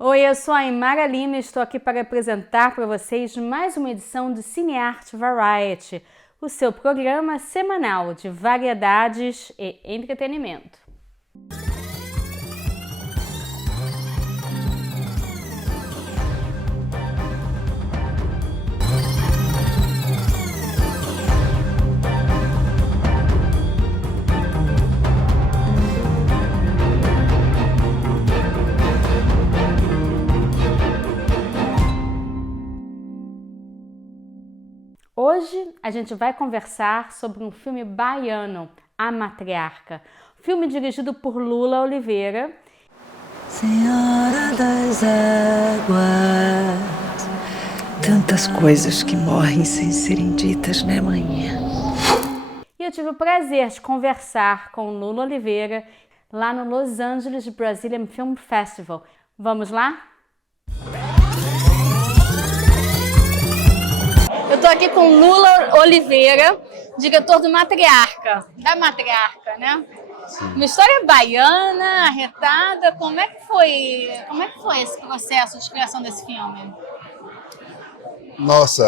Oi, eu sou a Aymara Lima e estou aqui para apresentar para vocês mais uma edição do Cinearte Variety, o seu programa semanal de variedades e entretenimento. Hoje a gente vai conversar sobre um filme baiano, A Matriarca, filme dirigido por Lula Oliveira. Senhora das Águas, tantas coisas que morrem sem serem ditas, né, manhã? E eu tive o prazer de conversar com Lula Oliveira lá no Los Angeles Brazilian Film Festival. Vamos lá? Eu estou aqui com Lula Oliveira, diretor do Matriarca, da Matriarca, né? Sim. Uma história baiana, arretada. Como é que foi esse processo de criação desse filme? Nossa,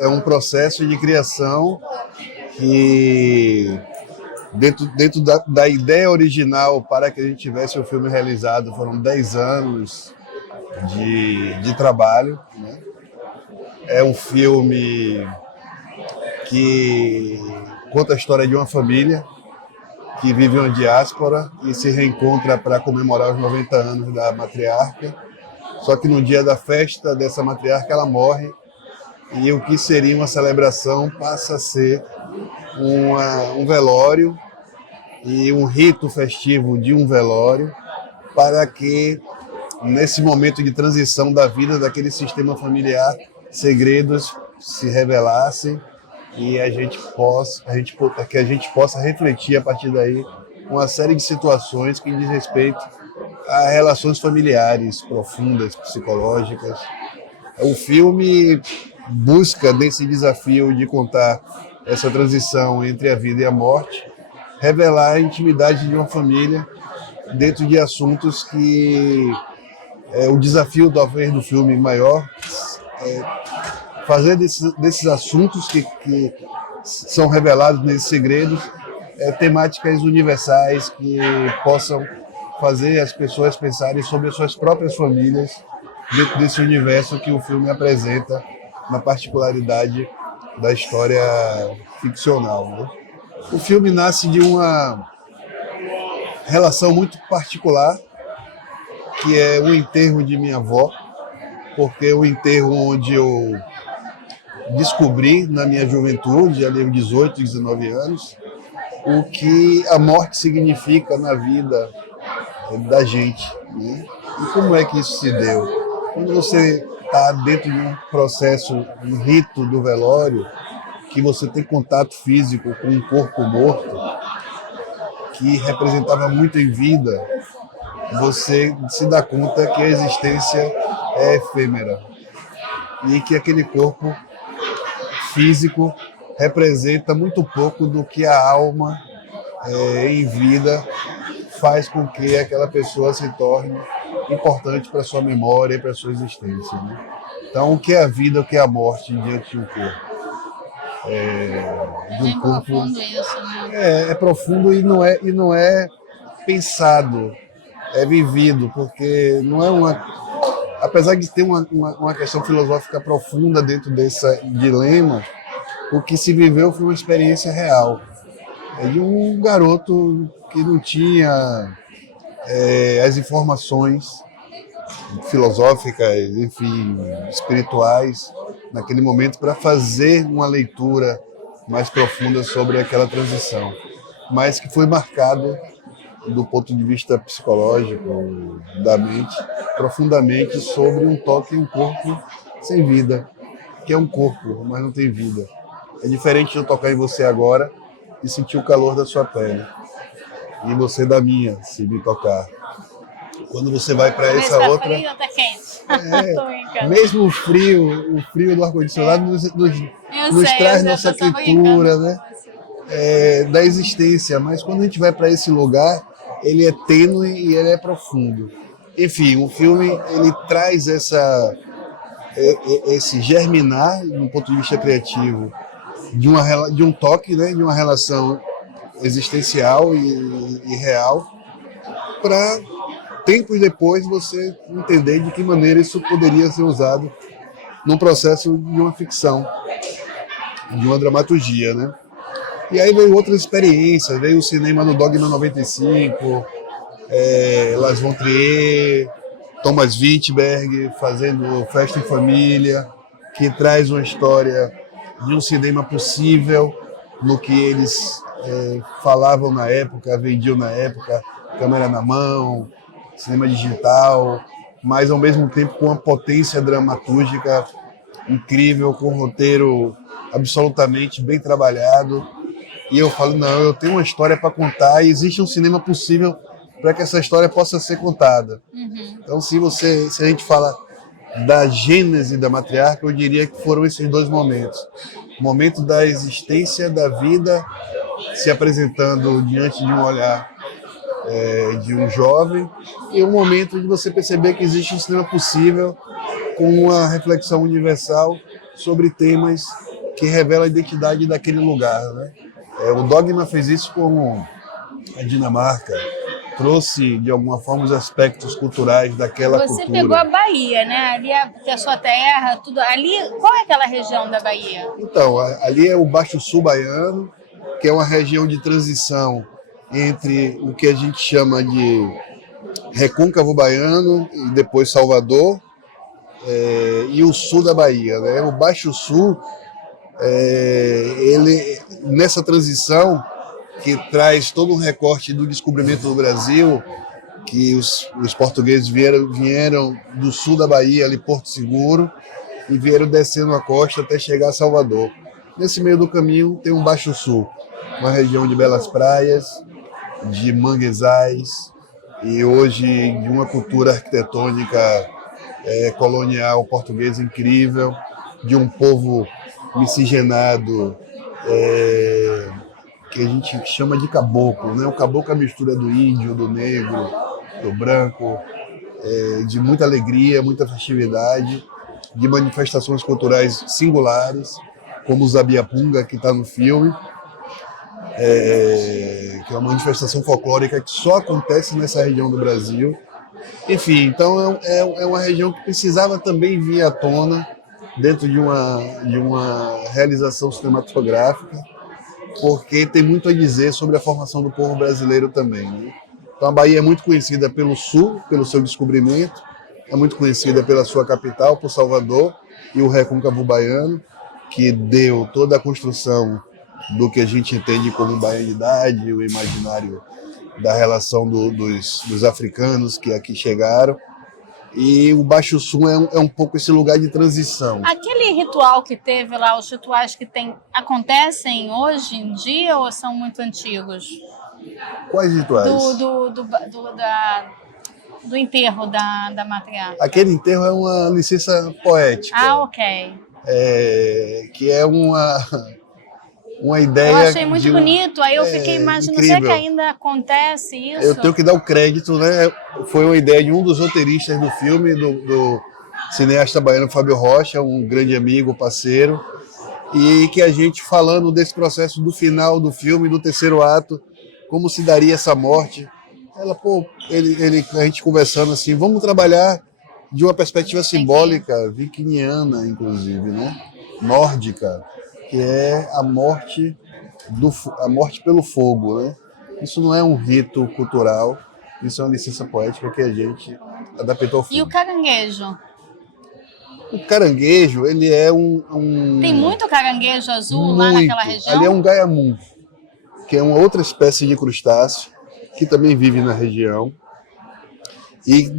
é um processo de criação que, dentro da ideia original para que a gente tivesse o filme realizado, foram 10 anos de trabalho, né? É um filme que conta a história de uma família que vive uma diáspora e se reencontra para comemorar os 90 anos da matriarca. Só que no dia da festa dessa matriarca ela morre e o que seria uma celebração passa a ser um velório e um rito festivo de um velório para que, nesse momento de transição da vida daquele sistema familiar, segredos se revelassem e que a gente possa refletir a partir daí uma série de situações que diz respeito a relações familiares profundas, psicológicas. O filme busca, nesse desafio de contar essa transição entre a vida e a morte, revelar a intimidade de uma família dentro de assuntos que o desafio talvez do filme maior fazer desses assuntos que são revelados nesses segredos temáticas universais que possam fazer as pessoas pensarem sobre as suas próprias famílias dentro desse universo que o filme apresenta na particularidade da história ficcional, né? O filme nasce de uma relação muito particular, que é o enterro de minha avó, porque é o enterro onde eu descobri na minha juventude, ali aos 18, 19 anos, o que a morte significa na vida da gente, né? E como é que isso se deu? Quando você está dentro de um processo, um rito do velório, que você tem contato físico com um corpo morto, que representava muito em vida, você se dá conta que a existência é efêmera e que aquele corpo físico representa muito pouco do que a alma em vida faz com que aquela pessoa se torne importante para sua memória e para sua existência, né? Então, o que é a vida, o que é a morte diante de um corpo? De um corpo profundo isso, né? é profundo e não é pensado, é vivido, porque não é apesar de ter uma questão filosófica profunda dentro desse dilema, o que se viveu foi uma experiência real. É de um garoto que não tinha as informações filosóficas, enfim, espirituais, naquele momento, para fazer uma leitura mais profunda sobre aquela transição, mas que foi marcado do ponto de vista psicológico, da mente, profundamente sobre um toque em um corpo sem vida, que é um corpo, mas não tem vida. É diferente de eu tocar em você agora e sentir o calor da sua pele, e você da minha, se me tocar. Quando você vai para essa Tá outra... frio ou tá quente? Mesmo o frio do ar-condicionado nos traz nossa cultura, né? Da existência, mas quando a gente vai para esse lugar, ele é tênue e ele é profundo. Enfim, o filme ele traz esse germinar, do ponto de vista criativo, de um toque, né, de uma relação existencial e real, para tempos depois você entender de que maneira isso poderia ser usado num processo de uma ficção, de uma dramaturgia, né? E aí veio outras experiências, veio o cinema no Dogma 95, Lars von Trier, Thomas Vinterberg fazendo Festa em Família, que traz uma história de um cinema possível, no que eles falavam na época, vendiam na época, câmera na mão, cinema digital, mas ao mesmo tempo com uma potência dramatúrgica incrível, com um roteiro absolutamente bem trabalhado. E eu falo, não, eu tenho uma história para contar e existe um cinema possível para que essa história possa ser contada. Então, se a gente fala da gênese da Matriarca, eu diria que foram esses dois momentos. O momento da existência, da vida, se apresentando diante de um olhar de um jovem, e o momento de você perceber que existe um cinema possível com uma reflexão universal sobre temas que revelam a identidade daquele lugar, né? O Dogma fez isso com a Dinamarca, trouxe de alguma forma os aspectos culturais daquela cultura. Você pegou a Bahia, né? Ali é a sua terra, tudo. Ali, qual é aquela região da Bahia? Então, ali é o Baixo Sul baiano, que é uma região de transição entre o que a gente chama de Recôncavo Baiano e depois Salvador, e o sul da Bahia, né? O Baixo Sul, ele nessa transição que traz todo um recorte do descobrimento do Brasil, que os portugueses vieram do sul da Bahia, ali Porto Seguro, e vieram descendo a costa até chegar a Salvador. Nesse meio do caminho tem um Baixo Sul, uma região de belas praias, de manguezais, e hoje de uma cultura arquitetônica colonial portuguesa incrível, de um povo miscigenado, que a gente chama de caboclo, né? O caboclo é a mistura do índio, do negro, do branco, de muita alegria, muita festividade, de manifestações culturais singulares, como o Zabiapunga, que está no filme, que é uma manifestação folclórica que só acontece nessa região do Brasil. Enfim, então é uma região que precisava também vir à tona dentro de uma realização cinematográfica, porque tem muito a dizer sobre a formação do povo brasileiro também, né? Então a Bahia é muito conhecida pelo sul, pelo seu descobrimento, é muito conhecida pela sua capital, por Salvador, e o Recôncavo Baiano, que deu toda a construção do que a gente entende como baianidade, o imaginário da relação dos africanos que aqui chegaram. E o Baixo Sul é um pouco esse lugar de transição. Aquele ritual que teve lá, os rituais que acontecem hoje em dia ou são muito antigos? Quais rituais? Do enterro da matriarca. Aquele enterro é uma licença poética. Ah, ok. Que é uma ideia. Eu achei muito bonito, aí eu fiquei imaginando, será que ainda acontece isso? Eu tenho que dar o crédito, né? Foi uma ideia de um dos roteiristas do filme, do cineasta baiano Fábio Rocha, um grande amigo, parceiro, e que a gente falando desse processo do final do filme, do terceiro ato, como se daria essa morte. A gente conversando assim, vamos trabalhar de uma perspectiva simbólica, vikiniana, inclusive, né? Nórdica, que é a morte pelo fogo, né? Isso não é um rito cultural, isso é uma licença poética que a gente adaptou ao filme. E o caranguejo? O caranguejo, ele é Tem muito caranguejo azul lá naquela região? Ali é um gaiamum, que é uma outra espécie de crustáceo, que também vive na região. E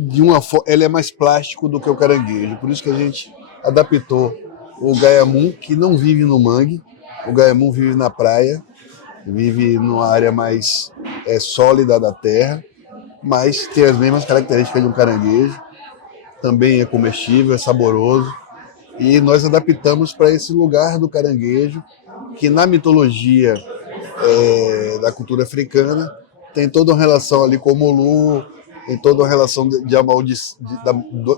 ele é mais plástico do que o caranguejo, por isso que a gente adaptou o gaiamum, que não vive no mangue. O gaiamum vive na praia, vive numa área mais sólida da terra, mas tem as mesmas características de um caranguejo. Também é comestível, é saboroso. E nós adaptamos para esse lugar do caranguejo, que na mitologia da cultura africana tem toda uma relação ali com o Molu, em toda a relação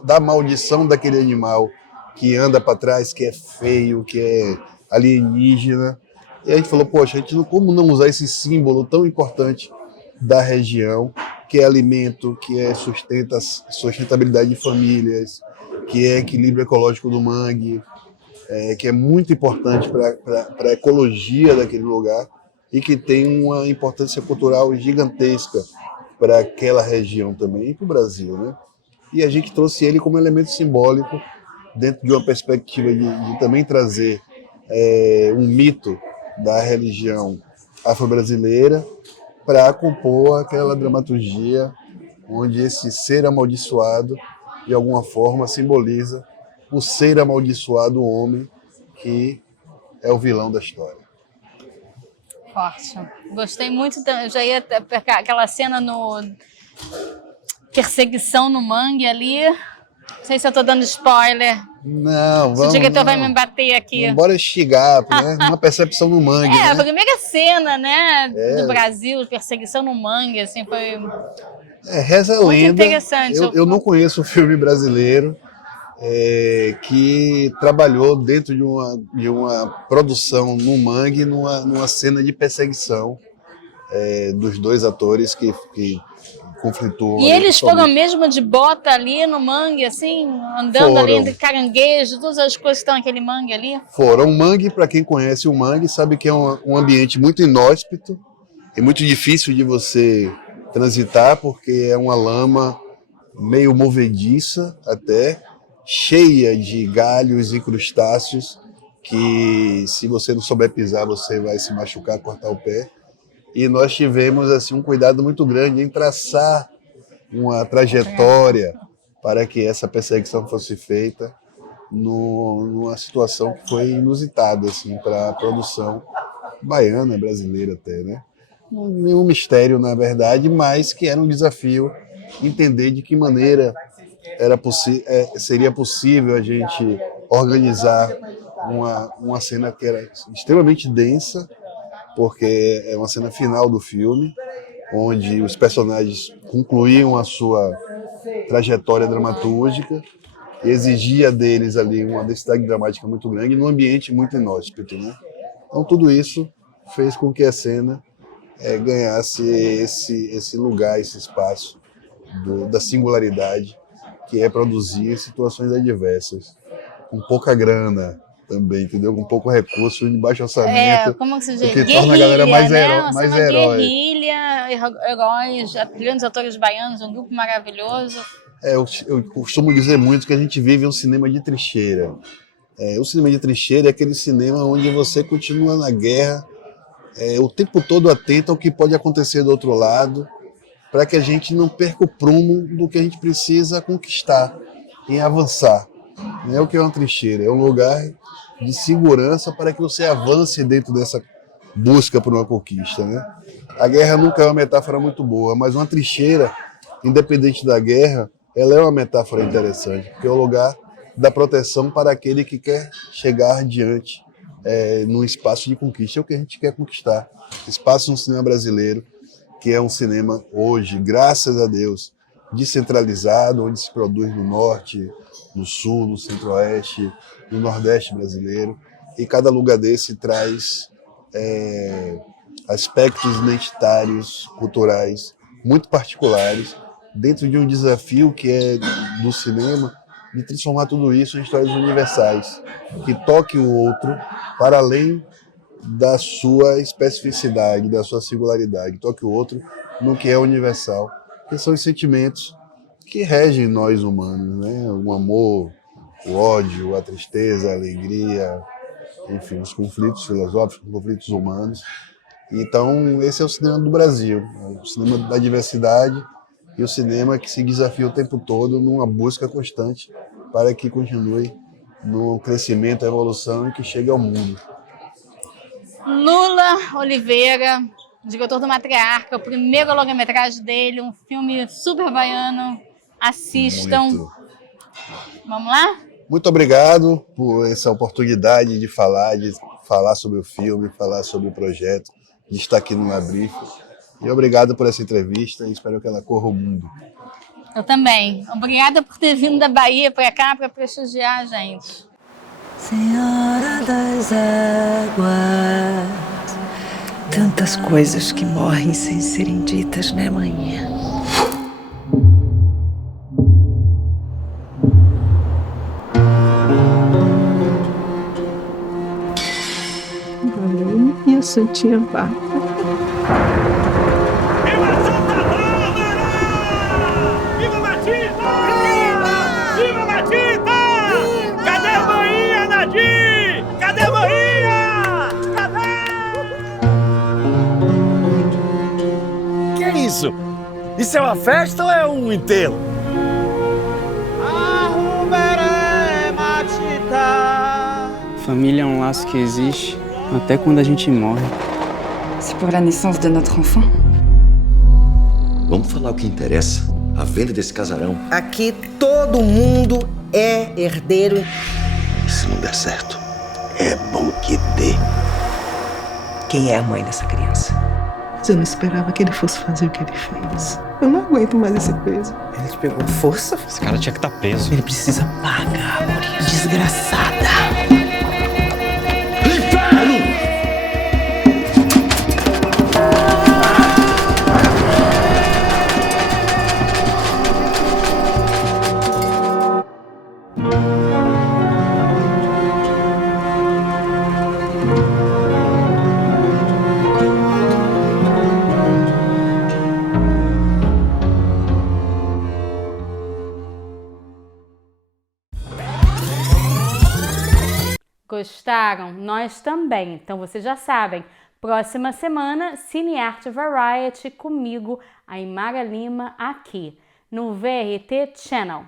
da maldição daquele animal que anda para trás, que é feio, que é alienígena. E a gente falou, poxa, como não usar esse símbolo tão importante da região, que é alimento, que é sustentabilidade de famílias, que é equilíbrio ecológico do mangue, que é muito importante para a ecologia daquele lugar e que tem uma importância cultural gigantesca para aquela região também e para o Brasil, né? E a gente trouxe ele como elemento simbólico dentro de uma perspectiva de também trazer um mito da religião afro-brasileira para compor aquela dramaturgia onde esse ser amaldiçoado, de alguma forma, simboliza o ser amaldiçoado homem, que é o vilão da história. Forte. Gostei muito. Eu já ia pegar aquela cena no perseguição no mangue ali. Não sei se eu tô dando spoiler. Não, vamos. Se o diretor vai me bater aqui. Bora instigar, né? Uma percepção no mangue. A né? primeira cena, né, do Brasil, perseguição no mangue, assim, foi. Reza a muito lenda. Interessante. Eu não conheço um filme brasileiro que trabalhou dentro de uma produção no mangue, numa cena de perseguição dos dois atores que conflituam. E eles foram mesmo de bota ali no mangue, assim, andando ali entre caranguejos, todas as coisas que estão naquele mangue ali? Foram. O mangue, para quem conhece o mangue, sabe que é um ambiente muito inóspito e muito difícil de você transitar, porque é uma lama meio movediça até, cheia de galhos e crustáceos que, se você não souber pisar, você vai se machucar, cortar o pé. E nós tivemos assim, um cuidado muito grande em traçar uma trajetória para que essa perseguição fosse feita numa situação que foi inusitada assim, para a produção baiana, brasileira até, né? Nenhum mistério, na verdade, mas que era um desafio entender de que maneira seria possível a gente organizar uma cena que era extremamente densa, porque é uma cena final do filme, onde os personagens concluíam a sua trajetória dramatúrgica e exigia deles ali uma densidade dramática muito grande num ambiente muito inóspito, né? Então tudo isso fez com que a cena ganhasse esse lugar, esse espaço da singularidade, que é produzir em situações adversas, com pouca grana também, entendeu? Com pouco recurso, de baixo orçamento, como que se diz? que torna a galera mais herói. Guerrilha, heróis, grandes atores baianos, um grupo maravilhoso. Eu costumo dizer muito que a gente vive um cinema de trincheira. O cinema de trincheira é aquele cinema onde você continua na guerra, o tempo todo atento ao que pode acontecer do outro lado, para que a gente não perca o prumo do que a gente precisa conquistar, em avançar. Não é o que é uma trincheira, é um lugar de segurança para que você avance dentro dessa busca por uma conquista, né? A guerra nunca é uma metáfora muito boa, mas uma trincheira, independente da guerra, ela é uma metáfora interessante, porque é o lugar da proteção para aquele que quer chegar adiante num espaço de conquista. É o que a gente quer conquistar. Espaço no cinema brasileiro, que é um cinema hoje, graças a Deus, descentralizado, onde se produz no norte, no sul, no centro-oeste, no nordeste brasileiro, e cada lugar desse traz aspectos identitários, culturais, muito particulares, dentro de um desafio que é do cinema, de transformar tudo isso em histórias universais, que toquem o outro para além da sua especificidade, da sua singularidade, toque o outro no que é universal, que são os sentimentos que regem nós humanos, né? O amor, o ódio, a tristeza, a alegria, enfim, os conflitos filosóficos, os conflitos humanos. Então, esse é o cinema do Brasil, o cinema da diversidade e o cinema que se desafia o tempo todo numa busca constante para que continue no crescimento, evolução e que chegue ao mundo. Lula Oliveira, diretor do Matriarca, o primeiro longa-metragem dele, um filme super baiano. Assistam. Muito. Vamos lá? Muito obrigado por essa oportunidade de falar sobre o filme, falar sobre o projeto, de estar aqui no Labrife. E obrigado por essa entrevista e espero que ela corra o mundo. Eu também. Obrigada por ter vindo da Bahia pra cá pra prestigiar a gente. Senhora das Águas. Tantas coisas que morrem sem serem ditas, né, manhã? Valeu, minha santinha Bárbara. Viva Santa Bárbara! Viva Matita! Viva Matita! Cadê a manhinha, Nadir? Cadê a manhinha? Cadê? Que é isso? Isso é uma festa ou é um enterro? Família é um laço que existe até quando a gente morre. C'est pour la naissance de notre enfant. Vamos falar o que interessa. A venda desse casarão. Aqui todo mundo é herdeiro. E se não der certo, é bom que dê. Quem é a mãe dessa criança? Mas eu não esperava que ele fosse fazer o que ele fez. Eu não aguento mais esse peso. Ele te pegou força? Esse cara tinha que estar preso. Ele precisa pagar por isso. Desgraçada. Gostaram? Nós também. Então vocês já sabem. Próxima semana, Cine Arte Variety comigo, a Aymara Lima, aqui no VRT Channel.